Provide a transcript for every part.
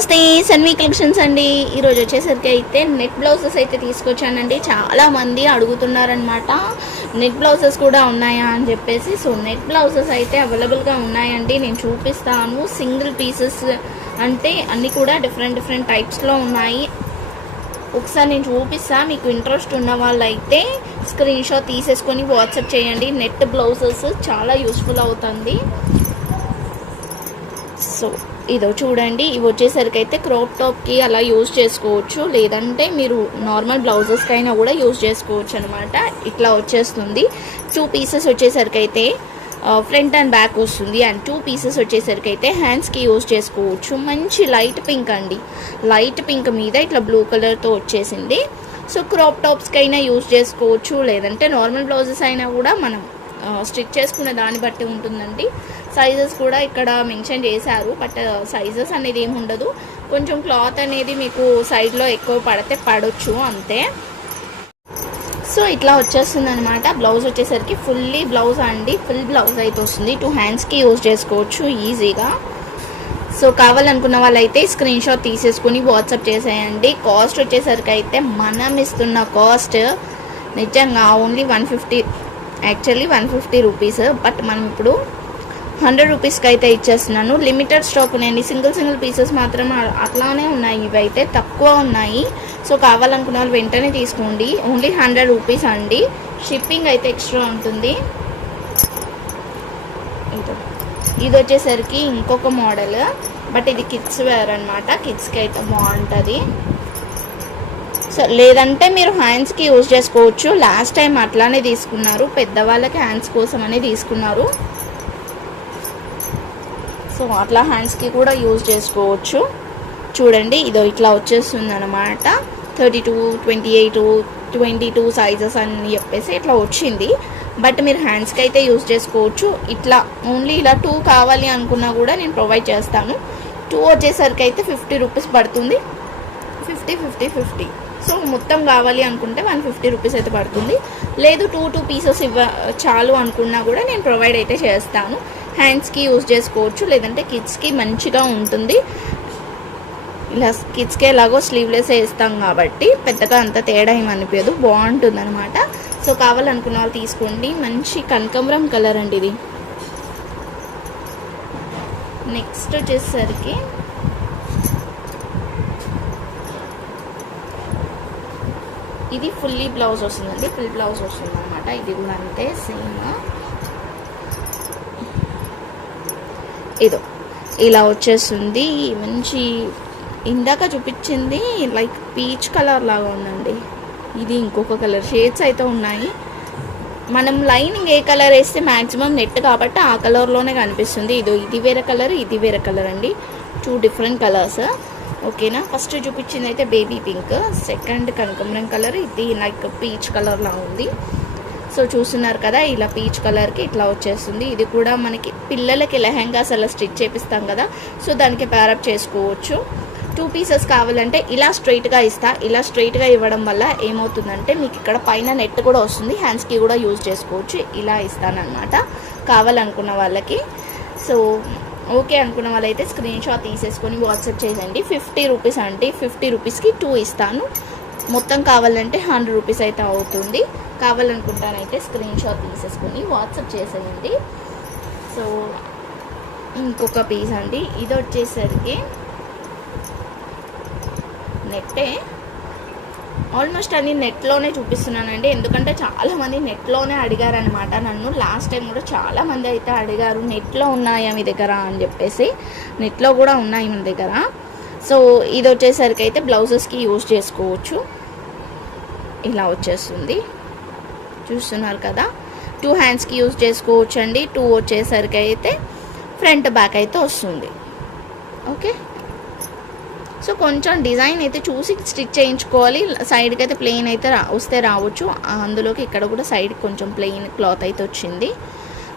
నమస్తే సన్వి కలెక్షన్స్ అండి. ఈరోజు వచ్చేసరికి అయితే నెట్ బ్లౌజెస్ అయితే తీసుకొచ్చానండి. చాలామంది అడుగుతున్నారనమాట నెట్ బ్లౌజెస్ కూడా ఉన్నాయా అని చెప్పేసి. సో నెట్ బ్లౌజెస్ అయితే అవైలబుల్గా ఉన్నాయండి. నేను చూపిస్తాను. సింగిల్ పీసెస్ అంటే అన్నీ కూడా డిఫరెంట్ టైప్స్లో ఉన్నాయి. ఒకసారి నేను చూపిస్తాను. మీకు ఇంట్రెస్ట్ ఉన్న వాళ్ళు అయితే స్క్రీన్ షాట్ తీసేసుకొని వాట్సాప్ చేయండి. నెట్ బ్లౌజెస్ చాలా యూస్ఫుల్ అవుతుంది. సో ఇదో చూడండి, ఇవి వచ్చేసరికి అయితే క్రాప్ టాప్కి అలా యూజ్ చేసుకోవచ్చు, లేదంటే మీరు నార్మల్ బ్లౌజెస్కి అయినా కూడా యూజ్ చేసుకోవచ్చు అనమాట. ఇట్లా వచ్చేస్తుంది. 2 పీసెస్ వచ్చేసరికి అయితే ఫ్రంట్ అండ్ బ్యాక్ వస్తుంది. అండ్ 2 పీసెస్ వచ్చేసరికి అయితే హ్యాండ్స్కి యూజ్ చేసుకోవచ్చు. మంచి లైట్ పింక్ అండి. లైట్ పింక్ మీద ఇట్లా బ్లూ కలర్తో వచ్చేసింది. సో క్రాప్ టాప్స్కి అయినా యూజ్ చేసుకోవచ్చు, లేదంటే నార్మల్ బ్లౌజెస్ అయినా కూడా మనం స్టిచ్ చేసుకునే దాన్ని బట్టి ఉంటుందండి. సైజెస్ కూడా ఇక్కడ మెన్షన్ చేశారు, బట్ సైజెస్ అనేది ఏమి ఉండదు. కొంచెం క్లాత్ అనేది మీకు సైడ్లో ఎక్కువ పడితే పడవచ్చు అంతే. సో ఇట్లా వచ్చేస్తుంది అనమాట. బ్లౌజ్ వచ్చేసరికి ఫుల్లీ బ్లౌజ్ అండి. ఫుల్ బ్లౌజ్ అయితే వస్తుంది. 2 హ్యాండ్స్కి యూజ్ చేసుకోవచ్చు ఈజీగా. సో కావాలనుకున్న వాళ్ళైతే స్క్రీన్ షాట్ తీసేసుకుని వాట్సాప్ చేసేయండి. కాస్ట్ వచ్చేసరికి అయితే మనం ఇస్తున్న కాస్ట్ నిజంగా ఓన్లీ 150, యాక్చువల్లీ 150 రూపీస్, బట్ మనం ఇప్పుడు 100 రూపీస్కి అయితే ఇచ్చేస్తున్నాను. లిమిటెడ్ స్టాక్ ఉన్నాయండి. సింగిల్ పీసెస్ మాత్రం అట్లానే ఉన్నాయి. ఇవి అయితే తక్కువ ఉన్నాయి. సో కావాలనుకున్న వాళ్ళు వెంటనే తీసుకోండి. ఓన్లీ 100 రూపీస్ అండి. షిప్పింగ్ అయితే ఎక్స్ట్రా ఉంటుంది. ఇది వచ్చేసరికి ఇంకొక మోడల్, బట్ ఇది కిడ్స్ వేర్ అనమాట. కిడ్స్కి అయితే బాగుంటుంది. సో లేదంటే మీరు హ్యాండ్స్కి యూజ్ చేసుకోవచ్చు. లాస్ట్ టైం అట్లానే తీసుకున్నారు, పెద్దవాళ్ళకి హ్యాండ్స్ కోసం అని తీసుకున్నారు. సో అట్లా హ్యాండ్స్కి కూడా యూజ్ చేసుకోవచ్చు. చూడండి, ఇదో ఇట్లా వచ్చేస్తుంది అనమాట. 32, 28, 22 సైజెస్ అని చెప్పేసి ఇట్లా వచ్చింది. బట్ మీరు హ్యాండ్స్కి అయితే యూజ్ చేసుకోవచ్చు. ఇట్లా ఓన్లీ ఇలా 2 కావాలి అనుకున్నా కూడా నేను ప్రొవైడ్ చేస్తాను. 2 వచ్చేసరికి అయితే 50 రూపీస్ పడుతుంది. 50. సో మొత్తం కావాలి అనుకుంటే 150 రూపీస్ అయితే పడుతుంది. లేదు 2 పీసెస్ చాలు అనుకున్నా కూడా నేను ప్రొవైడ్ అయితే చేస్తాను. హ్యాండ్స్కి యూజ్ చేసుకోవచ్చు, లేదంటే కిడ్స్కి మంచిగా ఉంటుంది. ఇలా కిడ్స్కి ఎలాగో స్లీవ్లెస్ వేస్తాం కాబట్టి పెద్దగా అంత తేడా ఏమనిపించదు, బాగుంటుంది అనమాట. సో కావాలనుకున్న వాళ్ళు తీసుకోండి. మంచి కనకాంబరం కలర్ అండి ఇది. నెక్స్ట్ వచ్చేసరికి ఇది ఫుల్లీ బ్లౌజ్ వస్తుందండి. ఫుల్ బ్లౌజ్ వస్తుంది అనమాట. ఇది కూడా అంతే సేమ్. ఇదో ఇలా వచ్చేస్తుంది. మంచి ఇందాక చూపించింది లైక్ పీచ్ కలర్ లాగా ఉందండి. ఇది ఇంకొక కలర్. షేడ్స్ అయితే ఉన్నాయి. మనం లైనింగ్ ఏ కలర్ వేస్తే మ్యాక్సిమం నెట్ కాబట్టి ఆ కలర్లోనే కనిపిస్తుంది. ఇది వేరే కలర్, ఇది వేరే కలర్ అండి. 2 డిఫరెంట్ కలర్స్. ఓకేనా. ఫస్ట్ చూపించింది అయితే బేబీ పింక్, సెకండ్ కనకాంబరం కలర్, ఇది లైక్ పీచ్ కలర్ లా ఉంది. సో చూస్తున్నారు కదా, ఇలా పీచ్ కలర్కి ఇట్లా వచ్చేస్తుంది. ఇది కూడా మనకి పిల్లలకి లెహెంగాస్ అలా స్టిచ్ చేపిస్తాం కదా, సో దానికి ప్యారప్ చేసుకోవచ్చు. 2 పీసెస్ కావాలంటే ఇలా స్ట్రైట్గా ఇస్తా. ఇలా స్ట్రైట్గా ఇవ్వడం వల్ల ఏమవుతుందంటే మీకు ఇక్కడ పైన నెట్ కూడా వస్తుంది. హ్యాండ్స్కి కూడా యూజ్ చేసుకోవచ్చు. ఇలా ఇస్తానన్నమాట కావాలనుకున్న వాళ్ళకి. సో ఓకే అనుకున్న వాళ్ళైతే స్క్రీన్ షాట్ తీసేసుకొని వాట్సాప్ చేయండి. 50 రూపీస్ అంటే 50 రూపీస్కి 2 ఇస్తాను. మొత్తం కావాలంటే 100 రూపీస్ అయితే అవుతుంది. కావాలనుకుంటానైతే స్క్రీన్ షాట్ తీసేసుకొని వాట్సాప్ చేసేయండి. సో ఇంకొక పీస్ అండి. ఇది వచ్చేసరికి నెట్టే, ఆల్మోస్ట్ అన్ని నెట్లోనే చూపిస్తున్నానండి. ఎందుకంటే చాలామంది నెట్లోనే అడిగారనమాట నన్ను. లాస్ట్ టైం కూడా చాలామంది అయితే అడిగారు నెట్లో ఉన్నాయా మీ దగ్గర అని చెప్పేసి. నెట్లో కూడా ఉన్నాయి మన దగ్గర. సో ఇది వచ్చేసరికి అయితే బ్లౌజెస్కి యూజ్ చేసుకోవచ్చు. ఇలా వచ్చేస్తుంది, చూస్తున్నారు కదా. 2 హ్యాండ్స్కి యూజ్ చేసుకోవచ్చు అండి. 2 వచ్చేసరికి అయితే ఫ్రంట్ బ్యాక్ అయితే వస్తుంది. ఓకే. సో కొంచెం డిజైన్ అయితే చూసి స్టిచ్ చేయించుకోవాలి. సైడ్కి అయితే ప్లెయిన్ అయితే వస్తే రావచ్చు. అందులోకి ఇక్కడ కూడా సైడ్ కొంచెం ప్లెయిన్ క్లాత్ అయితే వచ్చింది.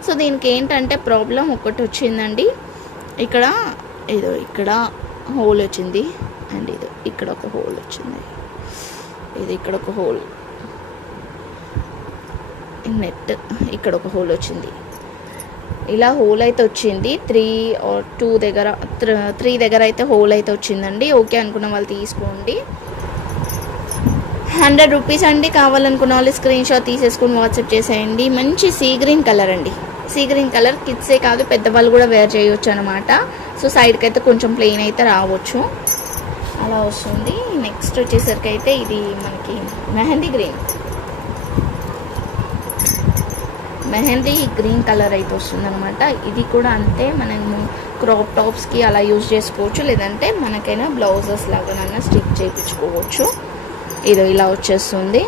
సో దీనికి ఏంటంటే ప్రాబ్లం ఒకటి వచ్చిందండి. ఇక్కడ హోల్ వచ్చింది, అండ్ ఇక్కడ ఒక హోల్ వచ్చింది. ఇక్కడ ఒక హోల్, నెట్ ఇక్కడ ఒక హోల్ వచ్చింది. ఇలా హోల్ అయితే వచ్చింది 3 or 2 దగ్గర 3 దగ్గర అయితే హోల్ అయితే వచ్చిందండి. ఓకే అనుకున్న వాళ్ళు తీసుకోండి. 100 రూపీస్ అండి. కావాలనుకున్న వాళ్ళు స్క్రీన్ షాట్ తీసేసుకొని వాట్సాప్ చేసేయండి. మంచి సీ గ్రీన్ కలర్ అండి. సీ గ్రీన్ కలర్ కిడ్సే కాదు పెద్దవాళ్ళు కూడా వేర్ చేయొచ్చు అనమాట. సో సైడ్కి అయితే కొంచెం ప్లెయిన్ అయితే రావచ్చు, అలా వస్తుంది. నెక్స్ట్ వచ్చేసరికి అయితే ఇది మనకి మెహందీ గ్రీన్ కలర్ అయితే వస్తుంది అనమాట. ఇది కూడా అంతే, మనము క్రాప్ టాప్స్కి అలా యూజ్ చేసుకోవచ్చు, లేదంటే మనకైనా బ్లౌజెస్ లాగానైనా స్టిచ్ చేయించుకోవచ్చు. ఇది ఇలా వచ్చేస్తుంది.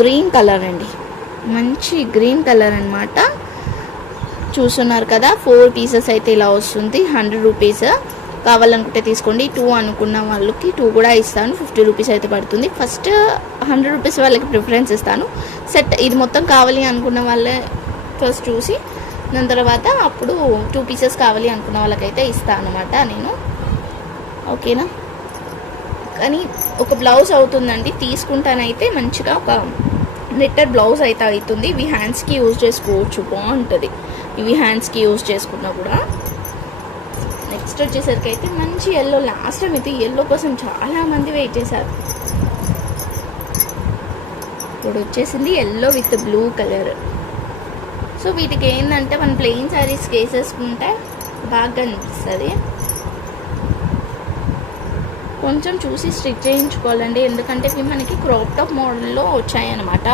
గ్రీన్ కలర్ అండి, మంచి గ్రీన్ కలర్ అనమాట. చూస్తున్నారు కదా 4 పీసెస్ అయితే ఇలా వస్తుంది. 100 రూపీస్. కావాలనుకుంటే తీసుకోండి. 2 అనుకున్న వాళ్ళకి 2 కూడా ఇస్తాను. 50 రూపీస్ అయితే పడుతుంది. ఫస్ట్ 100 రూపీస్ వాళ్ళకి ప్రిఫరెన్స్ ఇస్తాను. సెట్ ఇది మొత్తం కావాలి అనుకున్న వాళ్ళే ఫస్ట్ చూసి దాని తర్వాత అప్పుడు 2 పీసెస్ కావాలి అనుకున్న వాళ్ళకైతే ఇస్తాను అనమాట నేను. ఓకేనా? కానీ ఒక బ్లౌజ్ అవుతుందండి. తీసుకుంటానైతే మంచిగా ఒక నెట్టెడ్ బ్లౌజ్ అయితే అవుతుంది. ఇవి హ్యాండ్స్కి యూజ్ చేసుకోవచ్చు, బాగుంటుంది ఇవి హ్యాండ్స్కి యూజ్ చేసుకున్నా కూడా. నెక్స్ట్ వచ్చేసరికి అయితే మంచి ఎల్లో. లాస్ట్ టైం అయితే ఎల్లో కోసం చాలామంది వెయిట్ చేశారు. ఇప్పుడు వచ్చేసింది yellow with blue colour. So వీటికి ఏంటంటే మన ప్లెయిన్ శారీస్కి వేసేసుకుంటే బాగా అనిపిస్తుంది. కొంచెం చూసి స్టిచ్ చేయించుకోవాలండి, ఎందుకంటే ఇవి మనకి క్రాప్ టాప్ మోడల్లో వచ్చాయన్నమాట.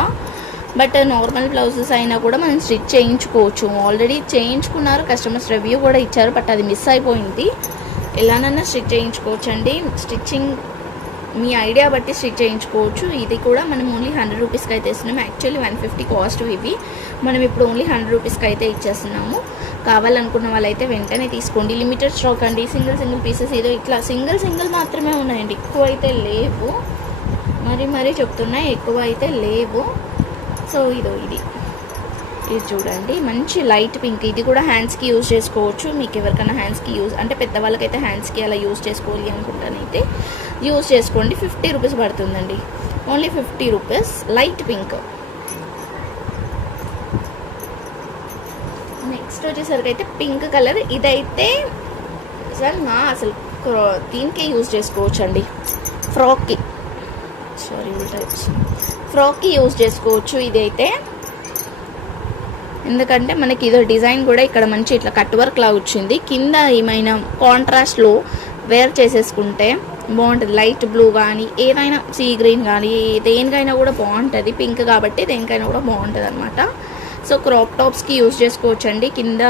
బట్ నార్మల్ బ్లౌజెస్ అయినా కూడా మనం స్టిచ్ చేయించుకోవచ్చు. ఆల్రెడీ చేయించుకున్నారు, కస్టమర్స్ రివ్యూ కూడా ఇచ్చారు, బట్ అది మిస్ అయిపోయింది. ఎలానన్నా స్టిచ్ చేయించుకోవచ్చు అండి. స్టిచ్చింగ్ మీ ఐడియా బట్టి స్టిచ్ చేయించుకోవచ్చు. ఇది కూడా మనం ఓన్లీ 100 రూపీస్కి అయితే ఇస్తున్నాము. యాక్చువల్లీ 150 కాస్ట్ ఇవి, మనం ఇప్పుడు ఓన్లీ 100 రూపీస్కి అయితే ఇచ్చేస్తున్నాము. కావాలనుకున్న వాళ్ళైతే వెంటనే తీసుకోండి. లిమిటెడ్ స్టాక్ అండి. సింగిల్ పీసెస్ ఏదో ఇట్లా సింగిల్ మాత్రమే ఉన్నాయండి, ఎక్కువ అయితే లేవు. మరీ చెప్తున్నాయి, ఎక్కువ అయితే లేవు. సో ఇది చూడండి, మంచి లైట్ పింక్. ఇది కూడా హ్యాండ్స్కి యూజ్ చేసుకోవచ్చు. మీకు ఎవరికైనా హ్యాండ్స్కి యూజ్ అంటే పెద్దవాళ్ళకైతే హ్యాండ్స్కి అలా యూజ్ చేసుకోవాలి అనుకుంటానైతే యూజ్ చేసుకోండి. 50 రూపీస్ పడుతుందండి, only 50 rupees. Light pink. Next వచ్చేసరికి అయితే పింక్ కలర్. ఇదైతే అసలు దీనికే యూజ్ చేసుకోవచ్చు అండి, ఫ్రాక్కి యూజ్ చేసుకోవచ్చు ఇదైతే. ఎందుకంటే మనకి ఇదో డిజైన్ కూడా ఇక్కడ మంచి ఇట్లా కట్ వర్క్ లా వచ్చింది. కింద ఏమైనా కాంట్రాస్ట్లో వేర్ చేసేసుకుంటే బాగుంటుంది. లైట్ బ్లూ కానీ ఏదైనా సీ గ్రీన్ కానీ దేనికైనా కూడా బాగుంటుంది. పింక్ కాబట్టి దేనికైనా కూడా బాగుంటుంది అనమాట. సో క్రాప్ టాప్స్కి యూజ్ చేసుకోవచ్చు అండి. కింద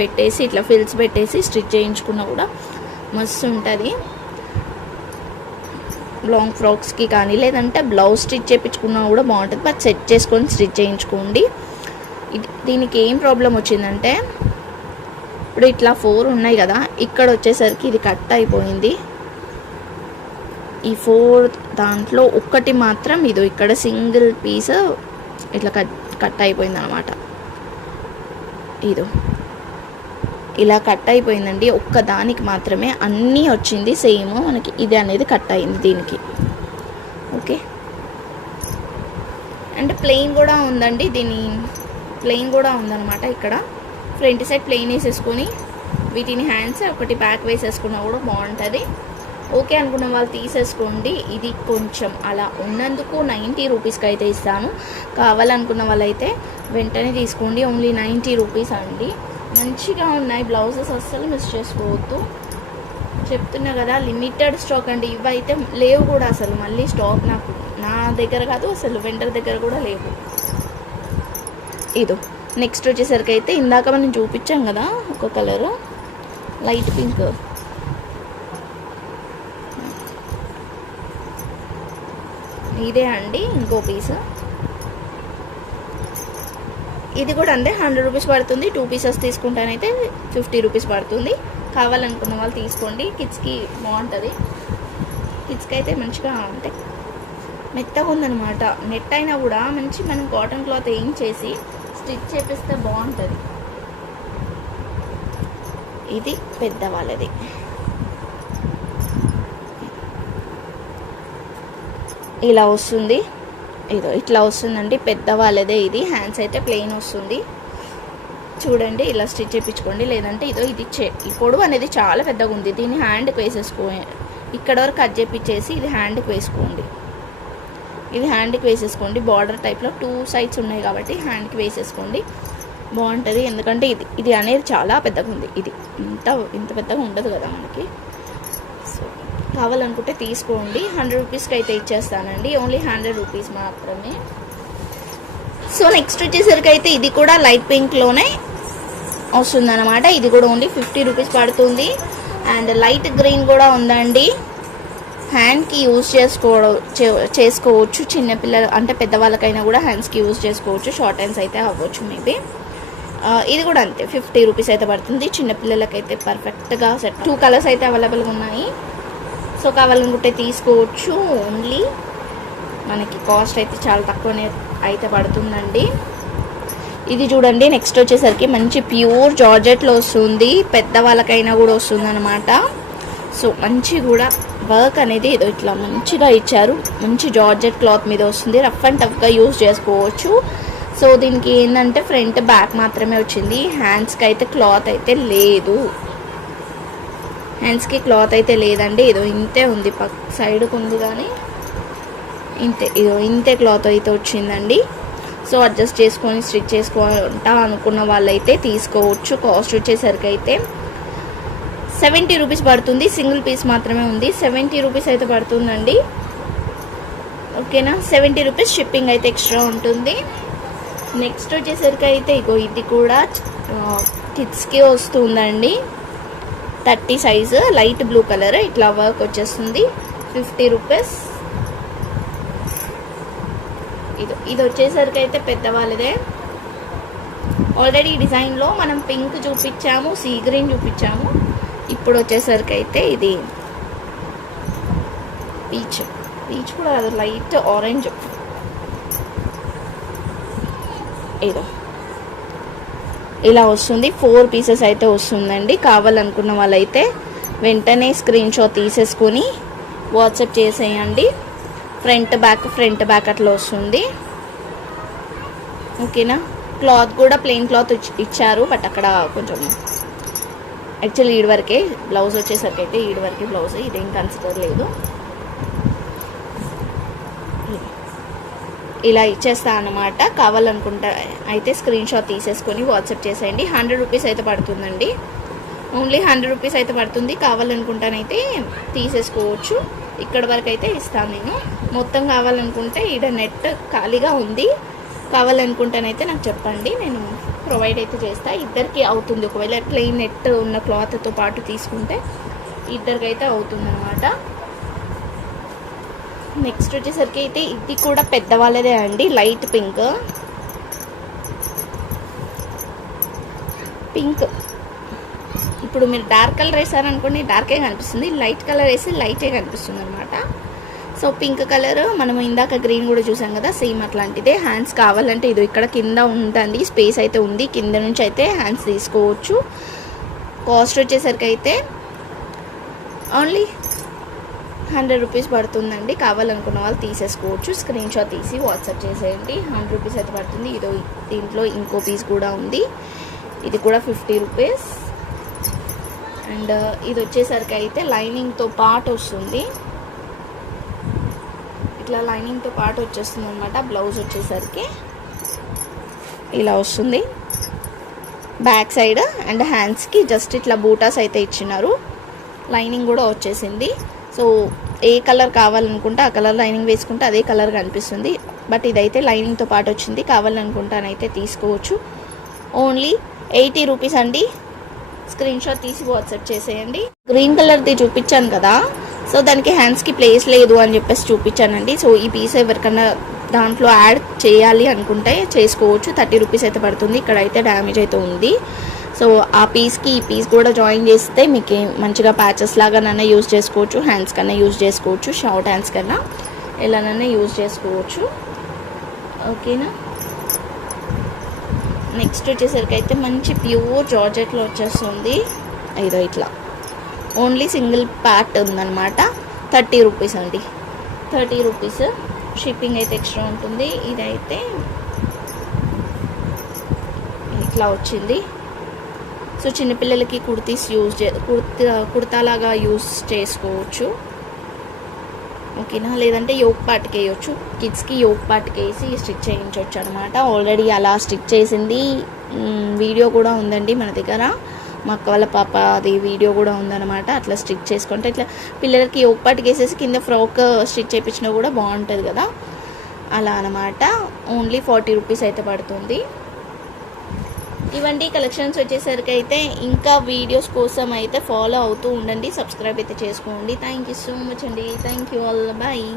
పెట్టేసి ఇట్లా ఫిల్స్ పెట్టేసి స్టిచ్ చేయించుకున్నా కూడా మస్తు ఉంటుంది. లాంగ్ ఫ్రాక్స్కి కానీ లేదంటే బ్లౌజ్ స్టిచ్ చేయించుకున్నా కూడా బాగుంటుంది. బట్ సెట్ చేసుకొని స్టిచ్ చేయించుకోండి. దీనికి ఏం ప్రాబ్లం వచ్చిందంటే ఇప్పుడు ఇట్లా 4 ఉన్నాయి కదా, ఇక్కడ వచ్చేసరికి ఇది కట్ అయిపోయింది. ఈ 4 దాంట్లో ఒక్కటి మాత్రం ఇది ఇక్కడ సింగిల్ పీస్ ఇట్లా కట్ అయిపోయింది అనమాట. ఇలా కట్ అయిపోయిందండి. ఒక్క దానికి మాత్రమే అన్నీ వచ్చింది సేమ్. మనకి ఇది అనేది కట్ అయింది దీనికి. ఓకే, అంటే ప్లెయిన్ కూడా ఉందండి. దీని ప్లెయిన్ కూడా ఉందన్నమాట. ఇక్కడ ఫ్రంట్ సైడ్ ప్లెయిన్ వేసేసుకొని వీటిని హ్యాండ్స్ ఒకటి బ్యాక్ వేసేసుకున్నా కూడా బాగుంటుంది. ఓకే అనుకున్న వాళ్ళు తీసేసుకోండి. ఇది కొంచెం అలా ఉన్నందుకు 90 రూపీస్కి అయితే ఇస్తాను. కావాలనుకున్న వాళ్ళైతే వెంటనే తీసుకోండి. ఓన్లీ 90 రూపీస్ అండి. మంచిగా ఉన్నాయి బ్లౌజెస్, అస్సలు మిస్ చేసుకోవద్దు. చెప్తున్నా కదా లిమిటెడ్ స్టాక్ అండి. ఇవైతే లేవు కూడా అసలు. మళ్ళీ స్టాక్ నా దగ్గర కాదు అసలు, వెండర్ దగ్గర కూడా లేవు. నెక్స్ట్ వచ్చేసరికి అయితే ఇందాక మనం చూపించాం కదా ఒక కలరు లైట్ పింక్. ఇదే అండి ఇంకో పీస్. ఇది కూడా అంతే 100 రూపీస్ పడుతుంది. 2 పీసెస్ తీసుకుంటానైతే 50 రూపీస్ పడుతుంది. కావాలనుకున్న వాళ్ళు తీసుకోండి. కిడ్స్కి బాగుంటుంది. కిడ్స్కి అయితే మంచిగా అంటే మెత్తగా ఉందన్నమాట. నెట్ అయినా కూడా మంచి మనం కాటన్ క్లాత్ ఏం చేసి స్టిచ్ చేపిస్తే బాగుంటుంది. ఇది పెద్దవాళ్ళది. ఇలా వస్తుంది. ఇదో ఇట్లా వస్తుందండి, పెద్దవాళ్ళదే ఇది. హ్యాండ్స్ అయితే ప్లెయిన్ వస్తుంది చూడండి, ఇలా స్టిచ్ చేయించుకోండి. లేదంటే ఇదో ఇది ఈ పొడవు అనేది చాలా పెద్దగా ఉంది, దీన్ని హ్యాండ్కి వేసేసుకో, ఇక్కడ వరకు కట్ చేపించేసి ఇది హ్యాండ్కి వేసుకోండి. ఇది హ్యాండ్కి వేసేసుకోండి, బార్డర్ టైప్లో 2 సైడ్స్ ఉన్నాయి కాబట్టి హ్యాండ్కి వేసేసుకోండి, బాగుంటుంది. ఎందుకంటే ఇది అనేది చాలా పెద్దగా ఉంది, ఇది ఇంత పెద్దగా ఉండదు కదా మనకి. సో కావాలనుకుంటే తీసుకోండి. 100 రూపీస్కి అయితే ఇచ్చేస్తానండి, ఓన్లీ 100 రూపీస్ మాత్రమే. సో నెక్స్ట్ వచ్చేసరికి అయితే ఇది కూడా లైట్ పింక్లోనే వస్తుందన్నమాట. ఇది కూడా ఓన్లీ 50 రూపీస్ పడుతుంది. అండ్ లైట్ గ్రీన్ కూడా ఉందండి, హ్యాండ్కి యూజ్ చేసుకోవచ్చు. చిన్నపిల్లలు అంటే పెద్దవాళ్ళకైనా కూడా హ్యాండ్స్కి యూజ్ చేసుకోవచ్చు, షార్ట్ హ్యాండ్స్ అయితే అవ్వచ్చు మేబీ. ఇది కూడా అంతే 50 రూపీస్ అయితే పడుతుంది. చిన్నపిల్లలకైతే పర్ఫెక్ట్గా సెట్. 2 కలర్స్ అయితే అవైలబుల్గా ఉన్నాయి. సో కావాలనుకుంటే తీసుకోవచ్చు. ఓన్లీ మనకి కాస్ట్ అయితే చాలా తక్కువనే అయితే పడుతుందండి. ఇది చూడండి, నెక్స్ట్ వచ్చేసరికి మంచి ప్యూర్ జార్జెట్లో వస్తుంది, పెద్దవాళ్ళకైనా కూడా వస్తుంది అనమాట. సో మంచి కూడా వర్క్ అనేది ఏదో ఇట్లా మంచిగా ఇచ్చారు, మంచి జార్జెట్ క్లాత్ మీద వస్తుంది, రఫ్ అండ్ టఫ్గా యూజ్ చేసుకోవచ్చు. సో దీనికి ఏంటంటే ఫ్రంట్ బ్యాక్ మాత్రమే వచ్చింది, హ్యాండ్స్కి అయితే క్లాత్ అయితే లేదు, హ్యాండ్స్కి క్లాత్ అయితే లేదండి. ఏదో ఇంతే ఉంది, సైడ్కి ఉంది కానీ ఇంతే క్లాత్ అయితే వచ్చిందండి. సో అడ్జస్ట్ చేసుకొని స్టిచ్ చేసుకుంటా అనుకున్న వాళ్ళైతే తీసుకోవచ్చు. కాస్ట్ వచ్చేసరికి అయితే 70 రూపీస్ పడుతుంది, సింగిల్ పీస్ మాత్రమే ఉంది, 70 రూపీస్ అయితే పడుతుందండి. ఓకేనా, 70 రూపీస్, షిప్పింగ్ అయితే ఎక్స్ట్రా ఉంటుంది. నెక్స్ట్ వచ్చేసరికి అయితే ఇది కూడా కిడ్స్కి వస్తుందండి, 30 సైజు, లైట్ బ్లూ కలర్, ఇట్లా వర్క్ వచ్చేస్తుంది, 50 రూపీస్. ఇది వచ్చేసరికి అయితే పెద్దవాళ్ళదే. ఆల్రెడీ ఈ డిజైన్లో మనం పింక్ చూపించాము, సీ గ్రీన్ చూపించాము. ఇప్పుడు వచ్చేసరికి అయితే ఇది పీచ్ కూడా కాదు, లైట్ ఆరెంజ్. ఇలా వస్తుంది, 4 పీసెస్ అయితే వస్తుందండి. కావాలనుకున్న వాళ్ళైతే వెంటనే స్క్రీన్ షాట్ తీసేసుకొని వాట్సాప్ చేసేయండి. ఫ్రంట్ బ్యాక్ అట్లా వస్తుంది. ఓకేనా, క్లాత్ కూడా ప్లెయిన్ క్లాత్ ఇచ్చారు, బట్ అక్కడ కొంచెం యాక్చువల్లీ ఈడు వరకే బ్లౌజ్ వచ్చేసరికి అయితే ఈడు వరకే బ్లౌజ్, ఇదేం కన్సిడర్ లేదు. ఇలా ఇచ్చేస్తా అన్నమాట. కావాలనుకుంటా అయితే స్క్రీన్ షాట్ తీసేసుకొని వాట్సాప్ చేసేయండి. 100 రూపీస్ అయితే పడుతుందండి, ఓన్లీ 100 రూపీస్ అయితే పడుతుంది. కావాలనుకుంటానైతే తీసేసుకోవచ్చు. ఇక్కడ వరకు అయితే ఇస్తాను నేను. మొత్తం కావాలనుకుంటే ఈడ నెట్ ఖాళీగా ఉంది, కావాలనుకుంటానైతే నాకు చెప్పండి, నేను ప్రొవైడ్ అయితే చేస్తా. ఇద్దరికి అవుతుంది, ఒకవేళ ప్లెయిన్ నెట్ ఉన్న క్లాత్తో పాటు తీసుకుంటే ఇద్దరికైతే అవుతుంది అనమాట. నెక్స్ట్ వచ్చేసరికి అయితే ఇది కూడా పెద్దవాళ్ళదే అండి, లైట్ పింక్. ఇప్పుడు మీరు డార్క్ కలర్ వేసారనుకోండి డార్కే కనిపిస్తుంది, లైట్ కలర్ వేసి లైటే కనిపిస్తుంది అనమాట. సో పింక్ కలర్ మనం ఇందాక గ్రీన్ కూడా చూసాం కదా, సేమ్ అట్లాంటిదే. హ్యాండ్స్ కావాలంటే ఇది ఇక్కడ కింద ఉంటుంది, స్పేస్ అయితే ఉంది, కింద నుంచి అయితే హ్యాండ్స్ తీసుకోవచ్చు. కాస్ట్ వచ్చేసరికి అయితే ఓన్లీ 100 రూపీస్ పడుతుందండి. కావాలనుకున్న వాళ్ళు తీసేసుకోవచ్చు, స్క్రీన్ షాట్ తీసి వాట్సాప్ చేసేయండి. 100 రూపీస్ అయితే పడుతుంది. దీంట్లో ఇంకో పీస్ కూడా ఉంది, ఇది కూడా 50 రూపీస్. అండ్ ఇది వచ్చేసరికి అయితే లైనింగ్తో పాటు వస్తుంది, ఇట్లా లైనింగ్తో పాటు వచ్చేస్తుంది అనమాట. బ్లౌజ్ వచ్చేసరికి ఇలా వస్తుంది, బ్యాక్ సైడ్ అండ్ హ్యాండ్స్కి జస్ట్ ఇట్లా బూటాస్ అయితే ఇచ్చినారు, లైనింగ్ కూడా వచ్చేసింది. సో ఏ కలర్ కావాలనుకుంటే ఆ కలర్ లైనింగ్ వేసుకుంటే అదే కలర్ కనిపిస్తుంది, బట్ ఇదైతే లైనింగ్తో పాటు వచ్చింది. కావాలనుకుంటానైతే తీసుకోవచ్చు. ఓన్లీ 80 రూపీస్ అండి. స్క్రీన్ షాట్ తీసి వాట్సాప్ చేసేయండి. గ్రీన్ కలర్ది చూపించాను కదా, సో దానికి హ్యాండ్స్కి ప్లేస్ లేదు అని చెప్పేసి చూపించానండి. సో ఈ పీస్ ఎవరికన్నా దాంట్లో యాడ్ చేయాలి అనుకుంటే చేసుకోవచ్చు. 30 రూపీస్ అయితే పడుతుంది. ఇక్కడ అయితే డ్యామేజ్ అయితే ఉంది, సో ఆ పీస్కి ఈ పీస్ కూడా జాయిన్ చేస్తే మీకు మంచిగా ప్యాచెస్ లాగానైనా యూజ్ చేసుకోవచ్చు, హ్యాండ్స్ కన్నా యూజ్ చేసుకోవచ్చు, షార్ట్ హ్యాండ్స్ కన్నా ఎలానైనా యూజ్ చేసుకోవచ్చు. ఓకేనా, నెక్స్ట్ వచ్చేసరికి అయితే మంచి ప్యూర్ జార్జెట్లో వచ్చేస్తుంది. ఇదో ఇట్లా ఓన్లీ సింగిల్ పార్ట్ ఉందన్నమాట. 30 రూపీస్ అండి, 30 రూపీస్. షిప్పింగ్ అయితే ఎక్స్ట్రా ఉంటుంది. ఇదైతే ఇట్లా వచ్చింది. సో చిన్నపిల్లలకి కుర్తీస్ కుర్తాలాగా యూస్ చేసుకోవచ్చు, ఓకేనా. లేదంటే యోక్ పార్ట్కి వేయచ్చు, కిడ్స్కి యోక్ పార్ట్కి వేసి స్టిచ్ చేయించవచ్చు అనమాట. ఆల్రెడీ అలా స్టిచ్ చేసింది వీడియో కూడా ఉందండి మన దగ్గర. మా అక్క వాళ్ళ పాప అది వీడియో కూడా ఉందన్నమాట. అట్లా స్టిచ్ చేసుకుంటే ఇట్లా పిల్లలకి యోక్ పార్ట్కి వేసేసి కింద ఫ్రాక్ స్టిచ్ చేయించినా కూడా బాగుంటుంది కదా, అలా అనమాట. ఓన్లీ 40 రూపీస్ అయితే పడుతుంది. ఇవండి కలెక్షన్స్ వచ్చేసరికి అయితే. ఇంకా వీడియోస్ కోసం అయితే ఫాలో అవుతూ ఉండండి, సబ్స్క్రైబ్ అయితే చేసుకోండి. థ్యాంక్ యూ సో మచ్ అండి. Thank you all, bye.